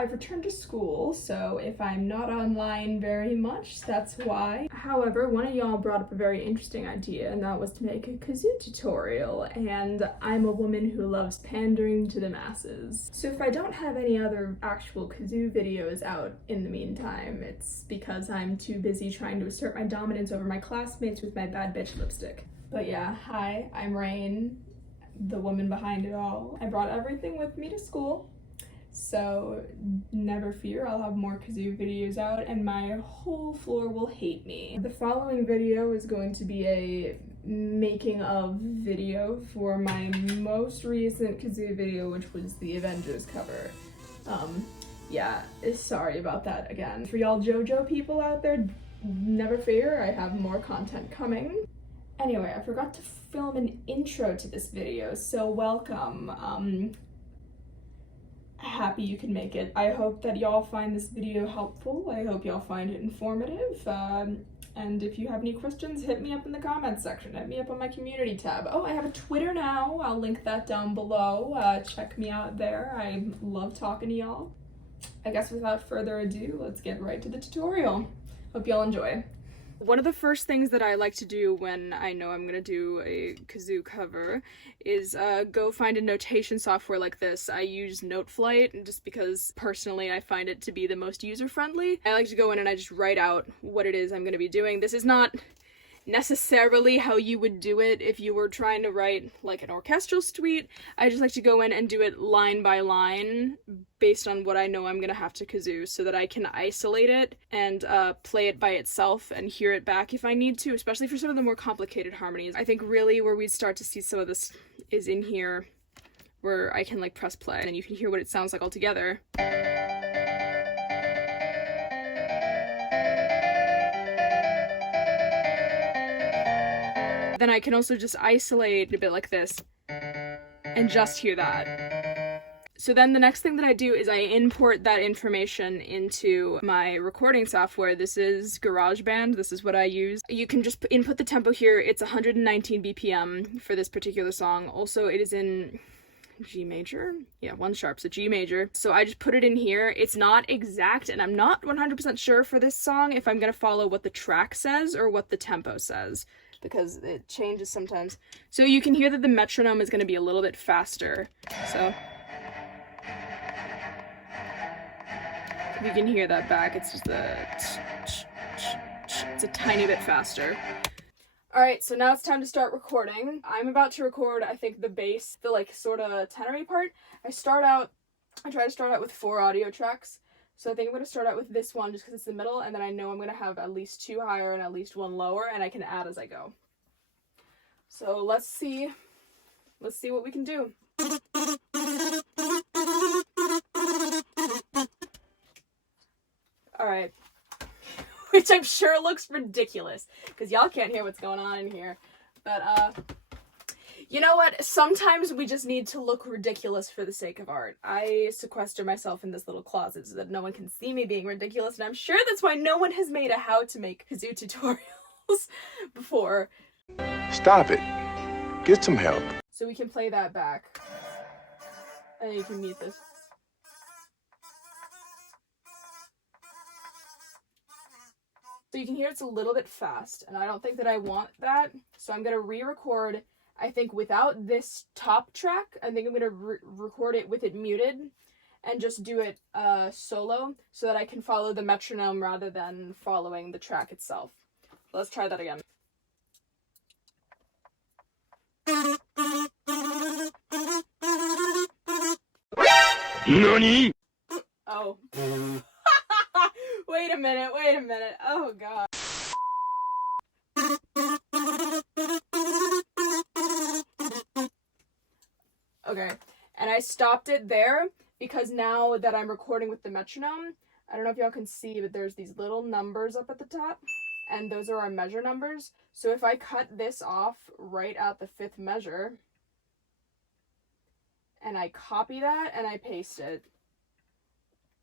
I've returned to school, so if I'm not online very much, that's why. However, one of y'all brought up a very interesting idea, and that was to make a Kazoo tutorial, and I'm a woman who loves pandering to the masses. So if I don't have any other actual Kazoo videos out in the meantime, it's because I'm too busy trying to assert my dominance over my classmates with my bad bitch lipstick. But yeah, hi, I'm Rain, the woman behind it all. I brought everything with me to school. So never fear, I'll have more Kazoo videos out and my whole floor will hate me. The following video is going to be a making of video for my most recent Kazoo video, which was the Avengers cover. Yeah, sorry about that again. For y'all JoJo people out there, never fear, I have more content coming. Anyway, I forgot to film an intro to this video, so welcome. Happy you can make it. I hope that y'all find this video helpful. I hope y'all find it informative. And if you have any questions, hit me up in the comments section. Hit me up on my community tab. Oh, I have a Twitter now. I'll link that down below. Check me out there. I love talking to y'all. I guess without further ado, let's get right to the tutorial. Hope y'all enjoy. One of the first things that I like to do when I know I'm gonna do a Kazoo cover is go find a notation software like this. I use Noteflight just because personally I find it to be the most user-friendly. I like to go in and I just write out what it is I'm gonna be doing. This is not necessarily how you would do it if you were trying to write like an orchestral suite. I just like to go in and do it line by line based on what I know I'm gonna have to kazoo so that I can isolate it and play it by itself and hear it back if I need to, especially for some of the more complicated harmonies. I think really where we'd start to see some of this is in here where I can like press play and you can hear what it sounds like all together. Then I can also just isolate a bit like this and just hear that. So then the next thing that I do is I import that information into my recording software. This is Garageband. This is what I use. You can just input the tempo here. It's 119 BPM for this particular song. Also, it is in G major. Yeah, 1 sharp, so G major. So I just put it in here. It's not exact, and I'm not 100% sure for this song if I'm gonna follow what the track says or what the tempo says, because it changes sometimes. So you can hear that the metronome is going to be a little bit faster. So if you can hear that back, it's just it's a tiny bit faster. Alright, so now it's time to start recording. I'm about to record, I think, the bass, the like sort of tenory part. I try to start out with 4 audio tracks. So I think I'm going to start out with this one just because it's the middle, and then I know I'm going to have at least 2 higher and at least 1 lower, and I can add as I go. So let's see what we can do. Alright. Which I'm sure looks ridiculous, because y'all can't hear what's going on in here. But, you know what? Sometimes we just need to look ridiculous for the sake of art. I sequester myself in this little closet so that no one can see me being ridiculous, and I'm sure that's why no one has made a how to make Kazoo tutorials before. Stop it. Get some help. So we can play that back. And you can mute this. So you can hear it's a little bit fast, and I don't think that I want that, so I'm going to re-record, I think, without this top track. I think I'm going to record it with it muted and just do it solo so that I can follow the metronome rather than following the track itself. Let's try that again. NANI? Oh. Wait a minute. Oh god. Okay, and I stopped it there because now that I'm recording with the metronome, I don't know if y'all can see, but there's these little numbers up at the top, and those are our measure numbers. So if I cut this off right at the 5th measure, and I copy that and I paste it,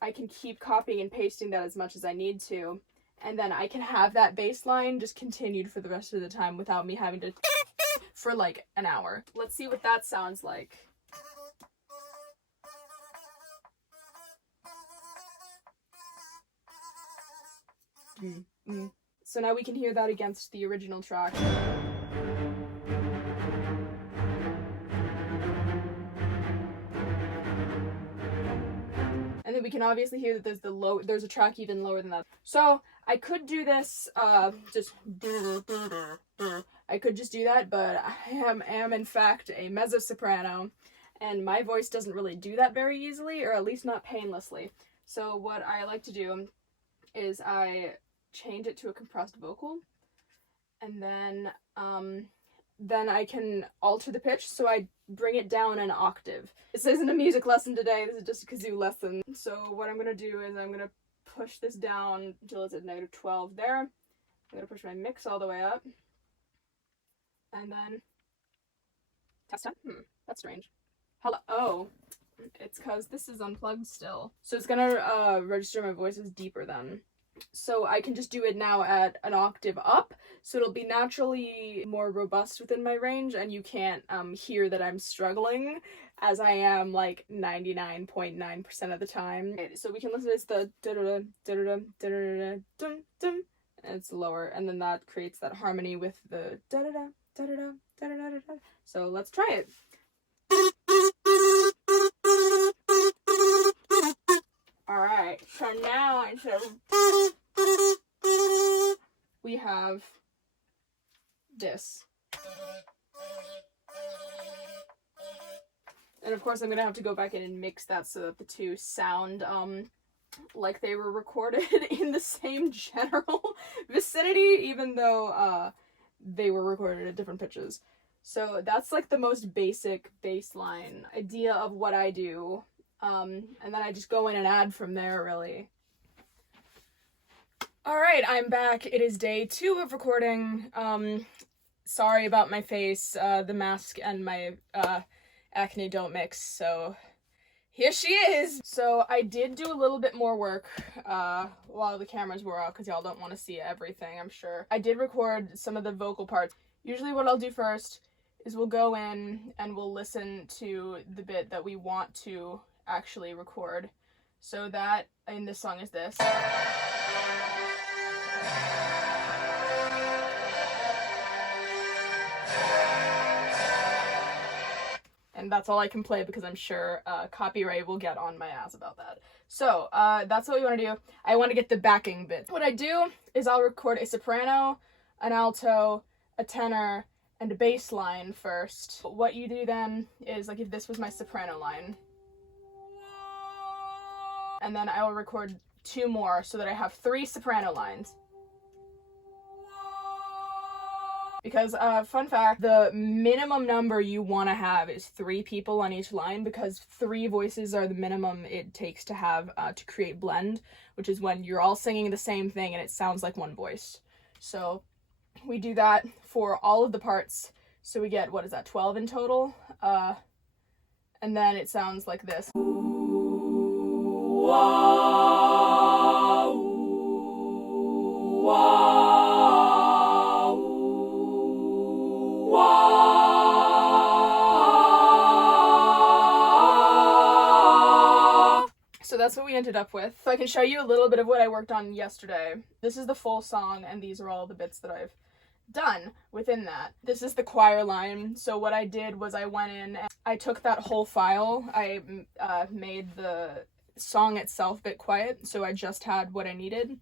I can keep copying and pasting that as much as I need to, and then I can have that bass line just continued for the rest of the time without me having to for like an hour. Let's see what that sounds like. So now we can hear that against the original track. And then we can obviously hear that there's a track even lower than that. So I could do this, I could just do that, but I am in fact a mezzo-soprano, and my voice doesn't really do that very easily, or at least not painlessly. So what I like to do is I change it to a compressed vocal, and then I can alter the pitch, so I bring it down an octave. This isn't a music lesson today, this is just a kazoo lesson. So what I'm gonna do is I'm gonna push this down until it's at -12 there. I'm gonna push my mix all the way up. And then test 10. That's strange. Hello. Oh, it's because this is unplugged still. So it's gonna register my voice as deeper then. So I can just do it now at an octave up, so it'll be naturally more robust within my range, and you can't hear that I'm struggling, as I am like 99.9% of the time. Okay, so we can listen to this, the da-da-da, da-da-da, da-da-da, dum, dum, and it's lower, and then that creates that harmony with the da-da-da, da-da-da, da-da-da, da-da. So let's try it. Alright, so now instead of we have this. And of course I'm gonna have to go back in and mix that so that the two sound like they were recorded in the same general vicinity, even though they were recorded at different pitches. So that's like the most basic baseline idea of what I do. And then I just go in and add from there, really. Alright, I'm back. It is day 2 of recording. Sorry about my face. The mask and my acne don't mix, so here she is! So I did do a little bit more work while the cameras were off, because y'all don't want to see everything, I'm sure. I did record some of the vocal parts. Usually what I'll do first is we'll go in and we'll listen to the bit that we want to actually record. So that in this song is this. And that's all I can play because I'm sure copyright will get on my ass about that. So that's what we want to do. I want to get the backing bit. What I do is I'll record a soprano, an alto, a tenor, and a bass line first. What you do then is, like, if this was my soprano line, and then I will record 2 more so that I have 3 soprano lines. Because, fun fact, the minimum number you want to have is 3 people on each line, because 3 voices are the minimum it takes to have, to create blend, which is when you're all singing the same thing and it sounds like one voice. So we do that for all of the parts, so we get, what is that, 12 in total? And then it sounds like this. So that's what we ended up with. So I can show you a little bit of what I worked on yesterday. This is the full song, and these are all the bits that I've done within that. This is the choir line. So what I did was I went in and I took that whole file. I made the song itself a bit quiet, so I just had what I needed,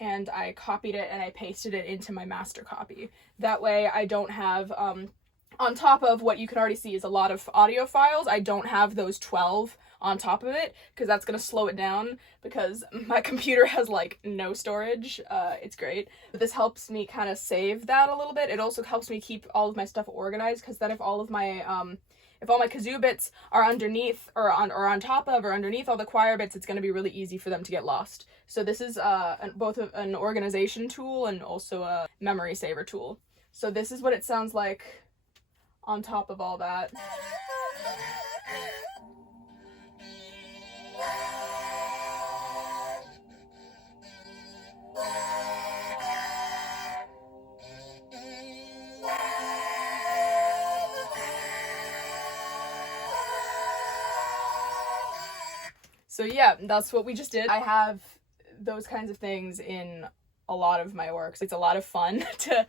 and I copied it and I pasted it into my master copy. That way I don't have, on top of what you can already see is a lot of audio files, I don't have those 12 on top of it, because that's going to slow it down, because my computer has, like, no storage. It's great. But this helps me kind of save that a little bit. It also helps me keep all of my stuff organized, because then if all my kazoo bits are underneath, or on top of, or underneath all the choir bits, it's going to be really easy for them to get lost. So this is both an organization tool and also a memory saver tool. So this is what it sounds like on top of all that. So yeah, that's what we just did. I have those kinds of things in a lot of my works. It's a lot of fun to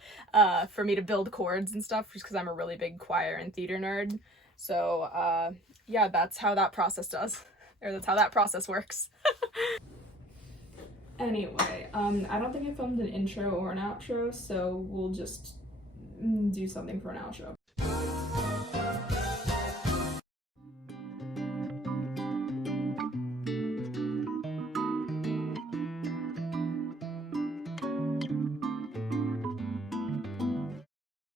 for me to build chords and stuff, just because I'm a really big choir and theater nerd. So yeah, that's how that process works. Anyway, I don't think I filmed an intro or an outro, so we'll just do something for an outro.